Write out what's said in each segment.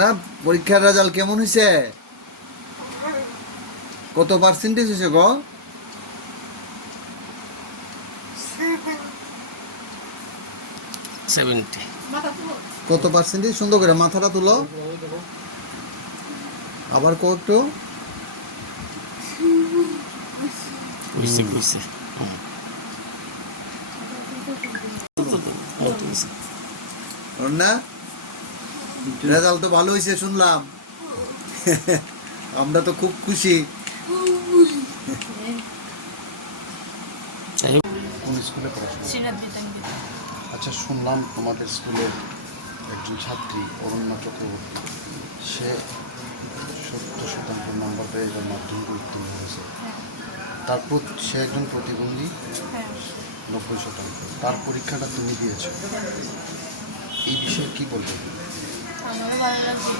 না? পরীক্ষার রেজাল্ট কেমন হয়েছে কত পার্সেন্টেজ হয়েছে গো? কত পার্সেন্টেজ সুন্দর করে মাথাটা তুলো। আবার কত না রেজাল্ট তো ভালো হয়েছে শুনলাম। আমরা তো খুব খুশি। স্কুলে আচ্ছা শুনলাম তোমাদের স্কুলের একজন ছাত্রী, অরণ্যা চক্রবর্তী। সে সত্তর শতাংশ নাম্বার পেয়ে এবার মাধ্যমিক উত্তীর্ণ হয়েছে। তারপর সে একজন প্রতিবন্ধী, নব্বই শতাংশ। তার পরীক্ষাটা তুমি দিয়েছ। এই বিষয়ে কী বলবে? আমারও ভালো লাগছে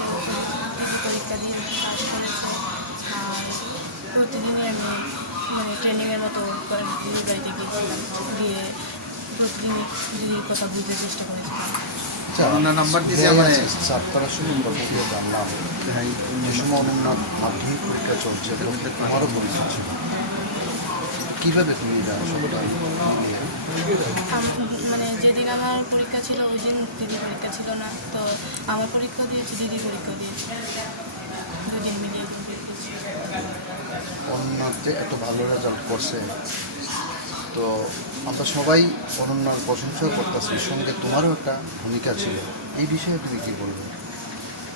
পরীক্ষা দিয়ে পাস করেছে। আর প্রতিদিনই আমি মানে ট্রেনিংয়ের মতো দিদির বাড়িতে গিয়েছিলাম দিয়ে প্রতিদিনই দিদির কথা বুঝতে চেষ্টা করেছিলাম আচ্ছা, অরণ্যা নাম্বার দিয়েছে হ্যাঁ, আমারে। স্যার শুনে দিয়ে জানলাম। যে সময় অনন্যার মাধ্যমিক পরীক্ষা চলছে এবং তোমারও পরীক্ষা। ছিল। কীভাবে তুমি সবটা মানে যেদিন আমার পরীক্ষা ছিল ওই দিন দিদির পরীক্ষা ছিল না। তো আমার পরীক্ষা দিয়েছি দিদির পরীক্ষা দিয়েছি। দুদিন মিলিয়ে দিয়েছি অনন্যাতে এত ভালো রেজাল্ট করছে। তো আমরা সবাই অনন্যার প্রশংসাও করতেছি। সঙ্গে তোমারও একটা ভূমিকা ছিল। এই বিষয়ে তুমি কি বলবে?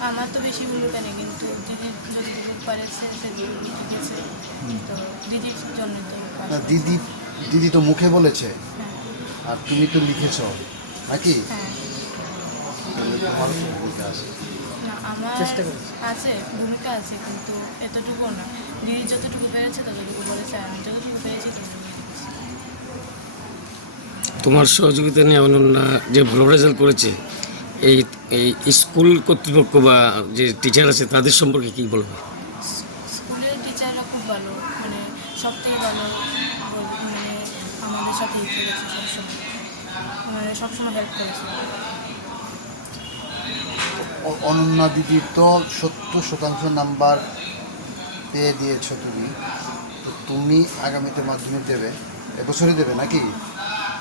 আমার তো বেশি ভূমিকা নেই কিন্তু দিদির যতটুকু পারেছে সে লিখেছে তো দিদির জন্য তো দিদি দিদি তো মুখে বলেছে। হ্যাঁ। আর তুমি তো লিখেছ। নাকি? হ্যাঁ। আমার আছে ভূমিকা আছে কিন্তু এতটুকু না। দিদি যতটুকু পেরেছে ততটুকু বলেছে আর আমি যতটুকু পেরেছি তোমার সহযোগিতা নিয়ে অনন্যা যে ভালো রেজাল্ট করেছে এই এই স্কুল কর্তৃপক্ষ বা যে টিচার আছে তাদের সম্পর্কে কি বলব স্কুলের টিচাররা খুব ভালো মানে সব থেকে ভালো মানে আমাদের সাথে সবসময় মানে সবসময় হেল্প করেছে। অনন্যা দিদির তো সত্তর শতাংশ নাম্বার পেয়ে দিয়েছ তুমি। তো তুমি আগামীতে মাধ্যমিক দেবে। এবছরই দেবে নাকি?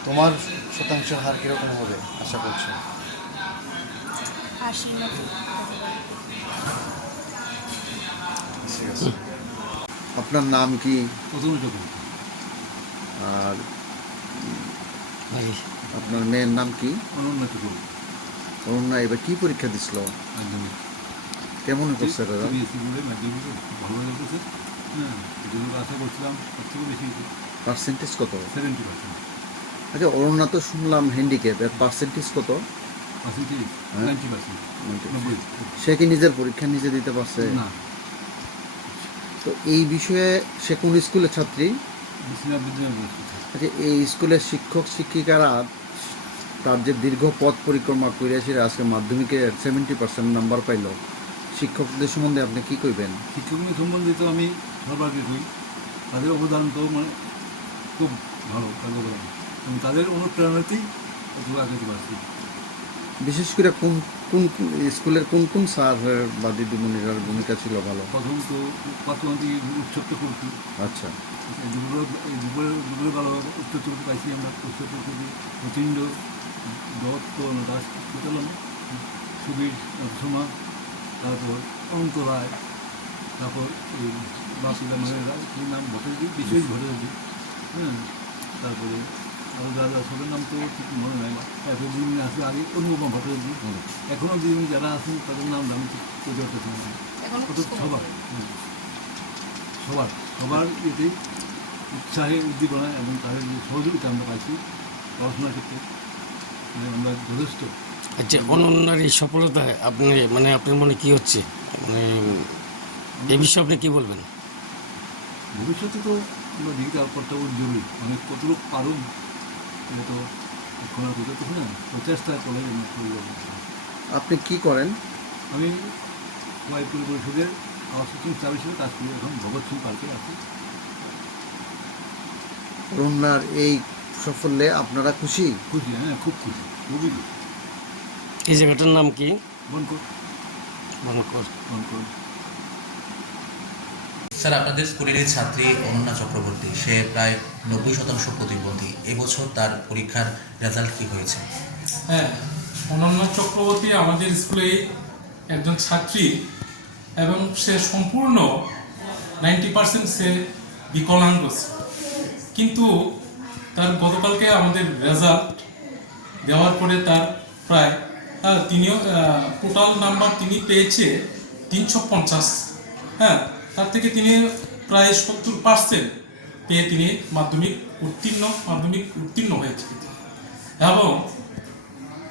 তোমার শতাংশের হার কীরকম হবে আশা করছ? আপনার নাম কি? আর আপনার মেয়ের নাম কি? অনন্য এবার কি পরীক্ষা দিছিল? কেমন করছে হ্যাঁ বেশি পার্সেন্টেজ কত? সেভেন্টি পার্সেন্ট আচ্ছা অরণ্যা তো শুনলাম হ্যান্ডিক্যাপ এর পার্সেন্টেজ কত? হ্যাঁ? সে কি নিজের পরীক্ষা নিজে দিতে পারছে? না। তো এই বিষয়ে সে কোন স্কুলের ছাত্রী? আচ্ছা এই স্কুলের শিক্ষক শিক্ষিকারা তার যে দীর্ঘ পথ পরিক্রমা করে সে আজকে মাধ্যমিকে সেভেন্টি পার্সেন্ট নাম্বার পাইল। শিক্ষকদের সম্বন্ধে আপনি কি কইবেন? শিক্ষকদের সম্বন্ধিত আমি সর্বাগ্রে করি তাদের অবদান তো মানে খুব ভালো তাদের এবং তাদের অনুপ্রেরণাতেই এত আগে পারছি বিশেষ করে কোন কোন স্কুলের কোন কোন স্যার বা দিদিমণিরার ভূমিকা ছিল ভালো? প্রথম তো পার্শ্ববর্তী উৎসবটা করছি। আচ্ছা। দুপুরে ভালো উত্তর চলতে পাইছি আমরা উত্তর চলতে প্রচণ্ড দত্ত দাস পেলাম সুবীর সোমা তারপর অনন্ত রায় তারপর এই বাসুদা মানে কি নাম ভট্টাচার্য বিশেষ ভট্টাচার্য হ্যাঁ তারপরে যারা সবার নাম তো ঠিক মনে নাই। তারপরে যিনি আসলে আগে অনুপমা ভট্টাচার্য। এখনও যিনি যারা আছেন তাদের নাম আমি ঠিক করতে পারতেছি না। সবার। সবার। সবার। এতেই উৎসাহে উদ্দীপনা এবং তাদের যে সহযোগিতা আমরা পাইছি পড়াশোনার ক্ষেত্রে মানে আমরা যথেষ্ট। আচ্ছা অনন্যার এই সফলতায় আপনি মানে আপনার মনে কি হচ্ছে? মানে এই বিষয়ে আপনি কি বলবেন? ভবিষ্যতে তো আমরা ডিজিটাল করতে জরুরি। মানে কত লোক পারুন এটা তো এখন আর তো না প্রচেষ্টা করে আপনি কি করেন? আমি ওয়াইপুর পরিষদের আউটসোর্সিং স্টাফ হিসেবে কাজ করি এখন ভগৎ সিং পার্কে আছি। অরণ্যার এই সাফল্যে আপনারা খুশি? খুশি হ্যাঁ খুব খুশি খুবই খুশি। এই জায়গাটার নাম কি? বনকো ভালো কর কন্ট্রোল স্যার, আপনাদের স্কুলেরই ছাত্রী অনন্যা চক্রবর্তী, সে প্রায় নব্বই শতাংশ প্রতিবন্ধী। এবছর তার পরীক্ষার রেজাল্ট কি হয়েছে? হ্যাঁ অনন্যা চক্রবর্তী আমাদের স্কুলে একজন ছাত্রী এবং সে সম্পূর্ণ নাইনটি পার্সেন্ট সে বিকলাঙ্গ কিন্তু তার গতকালকে আমাদের রেজাল্ট দেওয়ার পরে তার প্রায় তিনিও টোটাল নাম্বার তিনি পেয়েছে তিনশো পঞ্চাশ। হ্যাঁ তার থেকে তিনি প্রায় সত্তর পার্সেন্ট পেয়ে তিনি মাধ্যমিক উত্তীর্ণ মাধ্যমিক উত্তীর্ণ হয়েছে এবং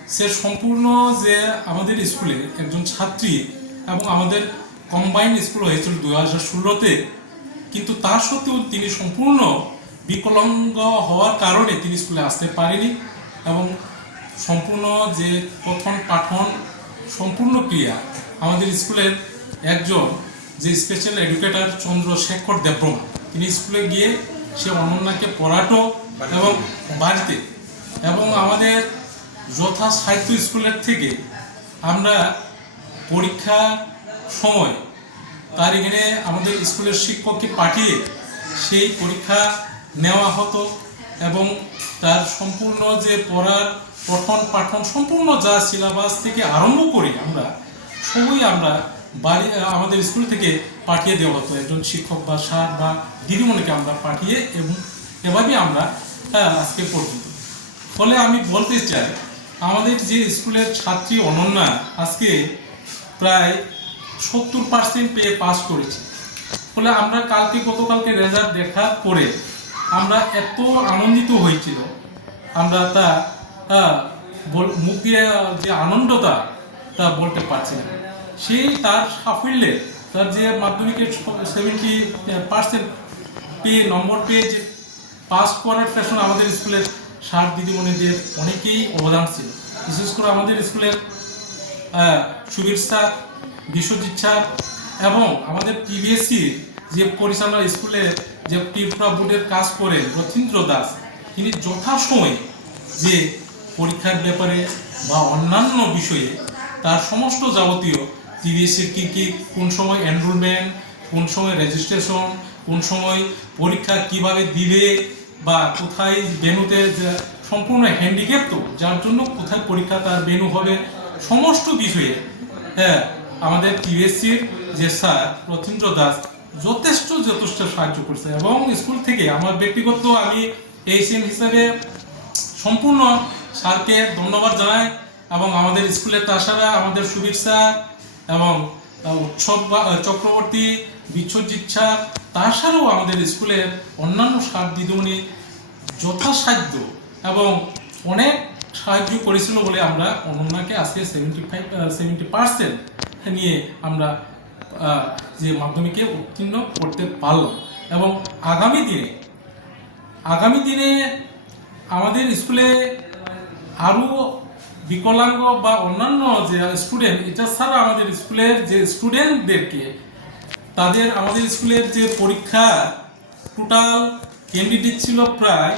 সে সম্পূর্ণ যে আমাদের স্কুলে একজন ছাত্রী এবং আমাদের কম্বাইন্ড স্কুল হয়েছিল দু হাজার ষোলোতে, কিন্তু তা সত্ত্বেও তিনি সম্পূর্ণ বিকলাঙ্গ হওয়ার কারণে তিনি স্কুলে আসতে পারেনি এবং সম্পূর্ণ যে পঠন পাঠন সম্পূর্ণ ক্রিয়া আমাদের স্কুলের একজন যে স্পেশাল এডুকেটর চন্দ্রশেখর দেবব্রমা তিনি স্কুলে গিয়ে সে অনন্যাকে পড়াটো এবং বাড়িতে। এবং আমাদের যথা সাহিত্য স্কুলের থেকে আমরা পরীক্ষা সময় তার এখানে আমাদের স্কুলের শিক্ষককে পাঠিয়ে সেই পরীক্ষা নেওয়া হতো এবং তার সম্পূর্ণ যে পড়ার পঠন পাঠন সম্পূর্ণ যা সিলেবাস থেকে আরম্ভ করি আমরা সবই আমরা বাড়ি আমাদের স্কুল থেকে পাঠিয়ে দেওয়া হতো। একজন শিক্ষক বা সার বা দিদিমণিকে আমরা পাঠিয়ে এবং এভাবেই আমরা হ্যাঁ, আজকে পর্যন্ত ফলে আমি বলতে চাই আমাদের যে স্কুলের ছাত্রী অনন্যা আজকে প্রায় সত্তর পার্সেন্ট পেয়ে পাস করেছে। ফলে আমরা কালকে গতকালকে রেজাল্ট দেখার পরে আমরা এত আনন্দিত হয়েছিল। আমরা তা বল- মুখ দিয়ে যে আনন্দটা তা বলতে পারছি না। সেই তার সাফল্যে তার যে মাধ্যমিকের সেভেন্টি পার্সেন্ট পেয়ে, নম্বর পেয়ে যে পাস করার ফ্যাশন আমাদের স্কুলের সার দিদিমণিদের অনেকেই অবদান ছিল। বিশেষ করে আমাদের স্কুলের সুবীর স্যার বিশ্বজিৎ স্যার এবং আমাদের টিভিএসসি যে পরিচালনা স্কুলে যে ত্রিপুরা বোর্ডের কাজ করেন রথীন্দ্র দাস, তিনি যথাসময়ে যে পরীক্ষার ব্যাপারে বা অন্যান্য বিষয়ে তার সমস্ত যাবতীয় টিভিএসসির কী কী, কোন সময় এনরোলমেন্ট কোন সময় রেজিস্ট্রেশন কোন সময় পরীক্ষা কীভাবে দিলে বা কোথায় বেনুতে সম্পূর্ণ হ্যান্ডিক্যাপ তো, যার জন্য কোথায় পরীক্ষা তার বেনু হবে, সমস্ত বিষয়ে হ্যাঁ আমাদের টিএসসির যে স্যার রথীন্দ্র দাস যথেষ্ট যথেষ্ট সাহায্য করছে এবং স্কুল থেকে আমার ব্যক্তিগত আমি এই এইচএম হিসাবে সম্পূর্ণ স্যারকে ধন্যবাদ জানাই এবং আমাদের স্কুলের তাছাড়া আমাদের স্যার এবং উৎসব চক্রবর্তী, বিশ্বজিৎ স্যার তাছাড়াও আমাদের স্কুলের অন্যান্য স্যার দিদিমণি যথাসাধ্য এবং অনেক সাহায্য করেছিল বলে আমরা অনন্যাকে আজকে সেভেন্টি ফাইভ সেভেন্টি পার্সেন্ট নিয়ে আমরা যে মাধ্যমিকে উত্তীর্ণ করতে পারলাম। এবং আগামী দিনে আগামী দিনে আমাদের স্কুলে আরও বিকলাঙ্গ বা অন্যান্য যে স্টুডেন্ট এটা ছাড়া আমাদের স্কুলের যে স্টুডেন্টদেরকে তাদের আমাদের স্কুলের যে পরীক্ষা টোটাল ক্যান্ডিডেট ছিল প্রায়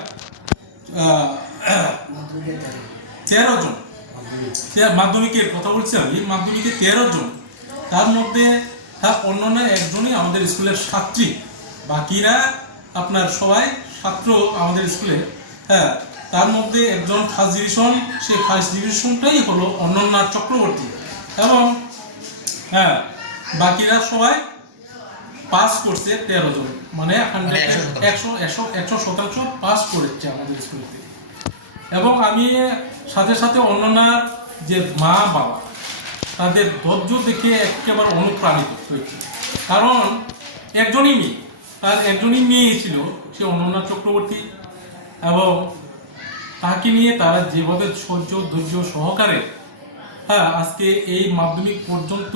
তেরো জন। মাধ্যমিকের কথা বলছি আমি, মাধ্যমিকে তেরো জন। তার মধ্যে হ্যাঁ অন্যান্য একজনই আমাদের স্কুলের ছাত্রী। বাকিরা আপনার সবাই ছাত্র আমাদের স্কুলে হ্যাঁ। তার মধ্যে একজন ফার্স্ট ডিভিশন সেই ফার্স্ট ডিভিশনটাই হলো অনন্যা চক্রবর্তী। এবং হ্যাঁ বাকিরা সবাই পাস করছে তেরো জন। মানে মানে একশো শতাংশ। একশো একশো শতাংশ পাস করেছে আমাদের স্কুল থেকে। এবং আমি সাথে সাথে অন্যান্যার যে মা বাবা তাদের ধৈর্য দেখে একেবারে অনুপ্রাণিত হয়েছে। কারণ একজনই মেয়ে তার একজনই মেয়ে ছিল সে অনন্যা চক্রবর্তী। এবং তাকে নিয়ে তারা যেভাবে সহ্য ধৈর্য সহকারে হ্যাঁ আজকে এই মাধ্যমিক পর্যন্ত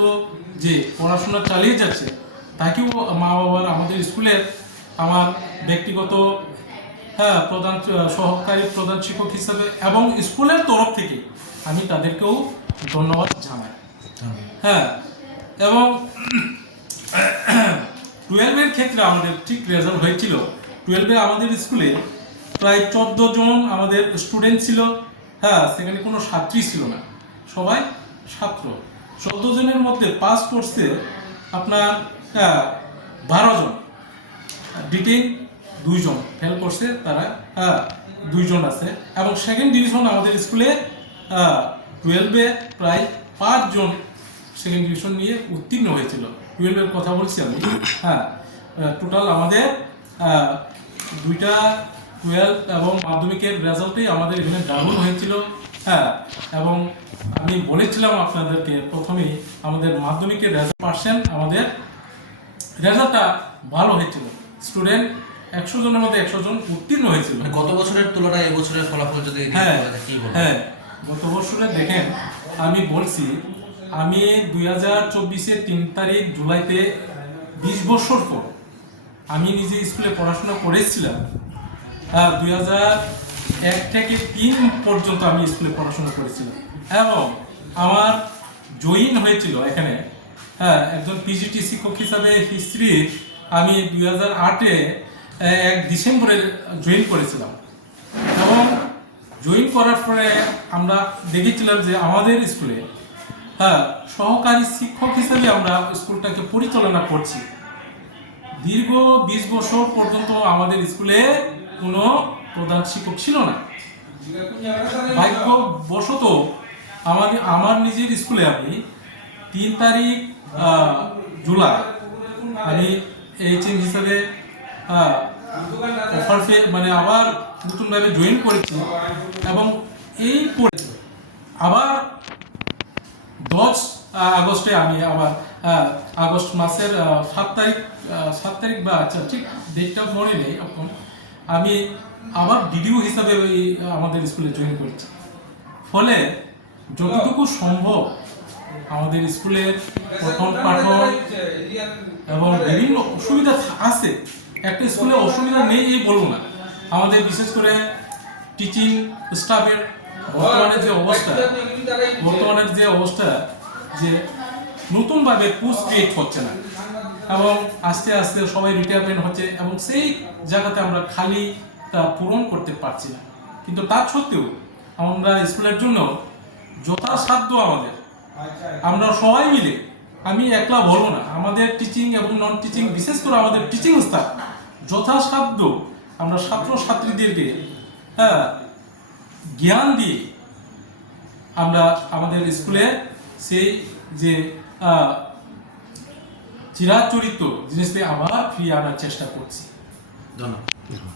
যে পড়াশোনা চালিয়ে যাচ্ছে তাকেও মা বাবার আমাদের স্কুলের আমার ব্যক্তিগত হ্যাঁ প্রধান সহকারী প্রধান শিক্ষক হিসাবে এবং স্কুলের তরফ থেকে আমি তাদেরকেও ধন্যবাদ জানাই। হ্যাঁ এবং টুয়েলভের ক্ষেত্রে আমাদের ঠিক রেজাল্ট হয়েছিল। টুয়েলভে আমাদের স্কুলে প্রায় চোদ্দ জন আমাদের স্টুডেন্ট ছিল। হ্যাঁ সেখানে কোনো ছাত্রী ছিল না। সবাই ছাত্র। চোদ্দ জনের মধ্যে পাস করছে আপনার বারো জন। ডিটেন দুইজন ফেল করছে তারা হ্যাঁ, দুইজন আছে। এবং সেকেন্ড ডিভিশন আমাদের স্কুলে টুয়েলভে প্রায় পাঁচজন সেকেন্ড ডিভিশন নিয়ে উত্তীর্ণ হয়েছিল। টুয়েলভের কথা বলছি আমি। হ্যাঁ টোটাল আমাদের দুইটা টুয়েলভ এবং মাধ্যমিকের রেজাল্টেই আমাদের এখানে ডাবল হয়েছিল। হ্যাঁ এবং আমি বলেছিলাম আপনাদেরকে প্রথমেই আমাদের মাধ্যমিকের রেজাল্ট পার্সেন্ট আমাদের রেজাল্টটা ভালো হয়েছিল। স্টুডেন্ট একশো জনের মধ্যে একশো জন উত্তীর্ণ হয়েছিল। মানে গত বছরের তুলনায় এবছরের ফলাফল যদি হ্যাঁ হ্যাঁ গত বছরে দেখেন আমি বলছি আমি দুই হাজার চব্বিশের তিন তারিখ জুলাইতে বিশ বছর পর আমি নিজে স্কুলে পড়াশোনা করেছিলাম। দুই এক থেকে তিন পর্যন্ত আমি স্কুলে পড়াশোনা করেছিলাম। এবং আমার জয়েন হয়েছিল এখানে হ্যাঁ একজন পিজিটি শিক্ষক হিসাবে হিস্ট্রি আমি দুই হাজার আটে এক ডিসেম্বরে জয়েন করেছিলাম। এবং জয়েন করার পরে আমরা দেখেছিলাম যে আমাদের স্কুলে হ্যাঁ সহকারী শিক্ষক হিসেবে আমরা স্কুলটাকে পরিচালনা করছি। দীর্ঘ বিশ বছর পর্যন্ত আমাদের স্কুলে কোনো প্রধান শিক্ষক ছিল না। ভাগ্যবশত আমাকে, আমার নিজের স্কুলে আমি তিন তারিখ জুলাই আমি এইচএম হিসাবে অফার মানে আবার নতুনভাবে জয়েন করেছি এবং এই পরে আবার দশ আগস্টে আমি আবার আগস্ট মাসের সাত তারিখ সাত তারিখ বা আচ্ছা ঠিক ডেটটা মনে নেই এখন। আমি আবার ডিডিও হিসাবে ওই, আমাদের স্কুলে জয়েন করেছি। ফলে যতটুকু সম্ভব আমাদের স্কুলের পঠন পাঠন এবং বিভিন্ন অসুবিধা আছে, একটা স্কুলে অসুবিধা নেই এই বলব না। আমাদের বিশেষ করে টিচিং স্টাফের বর্তমানে যে অবস্থা, বর্তমানের যে অবস্থা যে নতুনভাবে পুশ ক্রিয়েট হচ্ছে না। এবং আস্তে আস্তে সবাই রিটায়ারমেন্ট হচ্ছে এবং সেই জায়গাতে আমরা খালি তা পূরণ করতে পারছি না। কিন্তু তার সত্ত্বেও আমরা স্কুলের জন্য যথাসাধ্য আমাদের। আমরা সবাই মিলে, আমি একলা বলব না, আমাদের টিচিং এবং নন টিচিং বিশেষ করে আমাদের টিচিং স্টাফ যথাসাধ্য আমরা ছাত্র ছাত্রীদেরকে হ্যাঁ জ্ঞান দিয়ে আমরা আমাদের স্কুলে সেই যে চিরাচরিত জিনিসটাই আবার ফিরিয়ে আনার চেষ্টা করছি। ধন্যবাদ।